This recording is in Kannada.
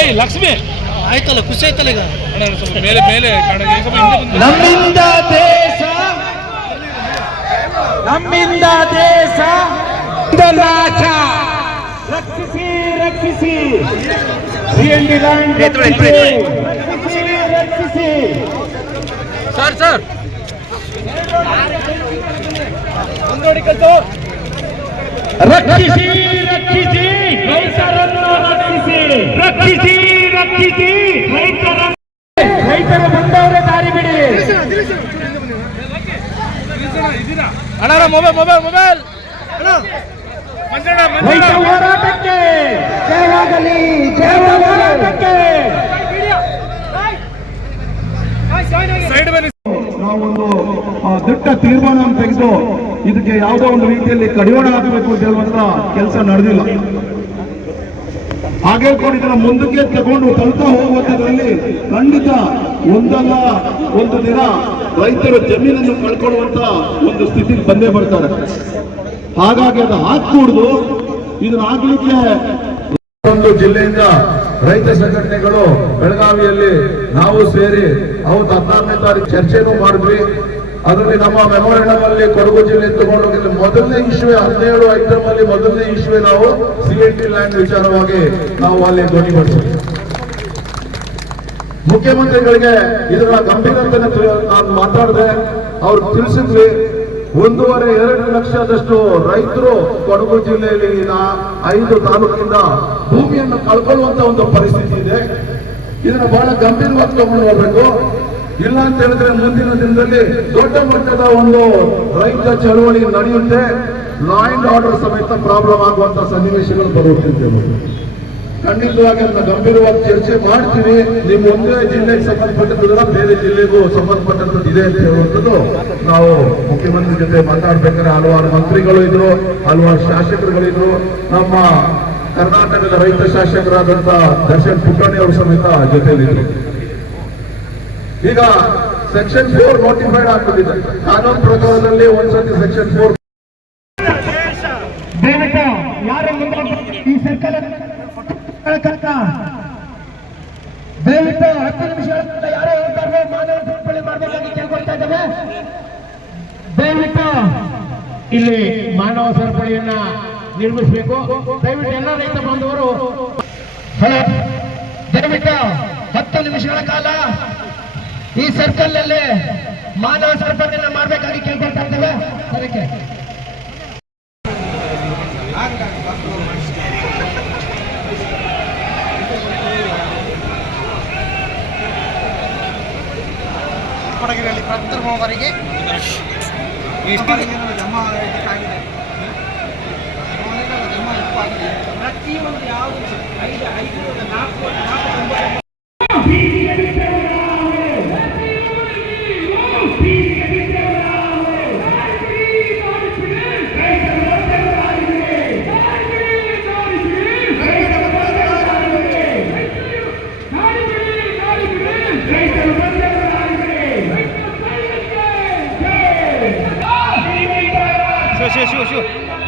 ಏಯ್ ಲಕ್ಷ್ಮಿ! ಆಯ್ತಲ್ಲ ಖುಷಿ ಆಯ್ತಲ್ಲ ಈಗ. ಮೇಲೆ ಮೇಲೆ ನಮ್ಮಿಂದ ದೇಶ ನಮ್ಮಿಂದ ದೇಶ ನಾಶ ರಕ್ಷಿಸಿ ರಕ್ಷಿಸಿ ರಕ್ಷಿಸಿ. Sir sir. ರಕ್ಷಿಸಿ ರೈತರನ್ನು ರಕ್ಷಿಸಿ ರಕ್ಷಿಸಿ ರಕ್ಷಿಸಿ ರೈತರನ್ನು ರೈತರು ಬಂದವರೇ ದಾರಿ ಬಿಡಿ. ಅಣ್ಣ ಮೊಬೈಲ್ ಮೊಬೈಲ್ ಮೊಬೈಲ್. ರೈತ ಹೋರಾಟಕ್ಕೆ ಜಯವಾಗಲಿ ಜಯ ಹೋರಾಟಕ್ಕೆ. ಬನ್ನಿ ನಾವೊಂದು ಆ, ದಿಟ್ಟ ತೀರ್ಮಾನವನ್ನು ತೆಗೆದು ಇದಕ್ಕೆ ಯಾವುದೋ ಒಂದು ರೀತಿಯಲ್ಲಿ ಕಡಿವಾಣ ಹಾಕಬೇಕು ಅಂತ ಹೇಳುವಂತ ಕೆಲಸ ನಡೆದಿಲ್ಲ. ಹಾಗೆ ಇದನ್ನ ಮುಂದಕ್ಕೆ ತಗೊಂಡು ತಳ್ತಾ ಹೋಗುವಂಥದ್ರಲ್ಲಿ ಖಂಡಿತ ಒಂದಲ್ಲ ಒಂದು ದಿನ ರೈತರು ಜಮೀನನ್ನು ಕಳ್ಕೊಳ್ಳುವಂತ ಒಂದು ಸ್ಥಿತಿಗೆ ಬಂದೇ ಬರ್ತಾರೆ. ಹಾಗಾಗಿ ಅದು ಹಾಕೂಡ್ದು ಇದನ್ನ ಆಗ್ಲಿಕ್ಕೆ ಒಂದು ಜಿಲ್ಲೆಯಿಂದ ರೈತ ಸಂಘಟನೆಗಳು ಬೆಳಗಾವಿಯಲ್ಲಿ ನಾವು ಸೇರಿ ಅವತ್ತು ಹದಿನಾರನೇ ತಾರೀಕು ಚರ್ಚೆನೂ ಮಾಡಿದ್ವಿ. ಅದರಲ್ಲಿ ನಮ್ಮ ಮೆಮೊರಂಡಮ್ ಅಲ್ಲಿ ಕೊಡಗು ಜಿಲ್ಲೆ ತಗೊಂಡೋಗಿಲ್ಲ ಮೊದಲನೇ ಇಶ್ವೆ, ಹದಿನೇಳು ಐಟಮ್ ಅಲ್ಲಿ ಮೊದಲನೇ ಇಶ್ವೆ ನಾವು ಸಿ ಎನ್ ಟಿ ಲ್ಯಾಂಡ್ ವಿಚಾರವಾಗಿ ನಾವು ಅಲ್ಲಿ ಧ್ವನಿಪಡಿಸಿದ್ವಿ ಮುಖ್ಯಮಂತ್ರಿಗಳಿಗೆ ಇದರ ಗಂಭೀರತೆ ನಾನು ಮಾತಾಡಿದೆ, ಅವ್ರು ತಿಳಿಸಿದ್ವಿ. ಒಂದೂವರೆ ಎರಡು ಲಕ್ಷದಷ್ಟು ರೈತರು ಕೊಡಗು ಜಿಲ್ಲೆಯಲ್ಲಿ ಐದು ತಾಲೂಕಿಂದ ಭೂಮಿಯನ್ನು ಕಳ್ಕೊಳ್ಳುವಂತ ಒಂದು ಪರಿಸ್ಥಿತಿ ಇದೆ. ಇದನ್ನು ಬಹಳ ಗಂಭೀರವಾಗಿ ತಗೊಂಡು ಹೋಗ್ಬೇಕು. ಇಲ್ಲ ಅಂತ ಹೇಳಿದ್ರೆ ಮುಂದಿನ ದಿನದಲ್ಲಿ ದೊಡ್ಡ ಮಟ್ಟದ ಒಂದು ರೈತ ಚಳವಳಿ ನಡೆಯುತ್ತೆ. ಲಾ ಅಂಡ್ ಆರ್ಡರ್ ಸಮೇತ ಪ್ರಾಬ್ಲಮ್ ಆಗುವಂತ ಸನ್ನಿವೇಶಗಳು ಬರುತ್ತಿದ್ದೇವೆ ಖಂಡಿತವಾಗಿ ಅದನ್ನ ಗಂಭೀರವಾಗಿ ಚರ್ಚೆ ಮಾಡ್ತೀವಿ. ನಿಮ್ಮ ಒಂದೇ ಜಿಲ್ಲೆಗೆ ಸಂಬಂಧಪಟ್ಟದ್ದಲ್ಲ, ಬೇರೆ ಜಿಲ್ಲೆಗೂ ಸಂಬಂಧಪಟ್ಟದ್ದು ಇದೆ ಅಂತ ಹೇಳುವಂಥದ್ದು ನಾವು ಮುಖ್ಯಮಂತ್ರಿ ಜೊತೆ ಮಾತಾಡ್ಬೇಕಾದ್ರೆ ಹಲವಾರು ಮಂತ್ರಿಗಳು ಇದ್ರು, ಹಲವಾರು ಶಾಸಕರುಗಳಿದ್ರು ನಮ್ಮ ಕರ್ನಾಟಕದ ರೈತ ಶಾಸಕರಾದಂತ ದರ್ಶನ್ ಪುಟ್ಟಣಿ ಅವರು ಸಮೇತ ಜೊತೆಯಲ್ಲಿದ್ರು ಈಗ ಸೆಕ್ಷನ್ ಫೋರ್ ನೋಟಿಫೈಡ್ ಆಗ್ಬಿಟ್ಟಿದೆ. ಕಾನೂನು ಪ್ರಕಾರದಲ್ಲಿ ಒಂದ್ಸತಿ ಸೆಕ್ಷನ್ ಫೋರ್ ಈ ಕಳ್ಕಂತ? ದಯವಿಟ್ಟು ಹತ್ತು ಕಾಲ ಯಾರೋ ಹೇಳ್ತಾರೆ ಮಾನವ ಸರಪಳಿ ಮಾಡಬೇಕಾಗಿ ಕೇಳ್ಕೊಳ್ತಾ ಇದ್ದೇವೆ ದಯವಿಟ್ಟು ಇಲ್ಲಿ ಮಾನವ ಸರಪಳಿಯನ್ನ ನಿರ್ಮಿಸಬೇಕು. ದಯವಿಟ್ಟು ಎಲ್ಲ ರೈತ ಬಾಂಧವರು ದಯವಿಟ್ಟು ಹತ್ತು ನಿಮಿಷಗಳ ಕಾಲ ಈ ಸರ್ಕಲ್ನಲ್ಲಿ ಮಾನವ ಸರಪಳಿಯನ್ನ ಮಾಡಬೇಕಾಗಿ ಕೇಳ್ಕೊಳ್ತಾ ಇದ್ದೇವೆ ಅದಕ್ಕೆ ಕೊಡಗಿನಲ್ಲಿ ಪ್ರಥಮವರೆಗೆ ಪ್ರತಿಯೊಂದು ಯಾವುದು ಐದು 쉬워 쉬.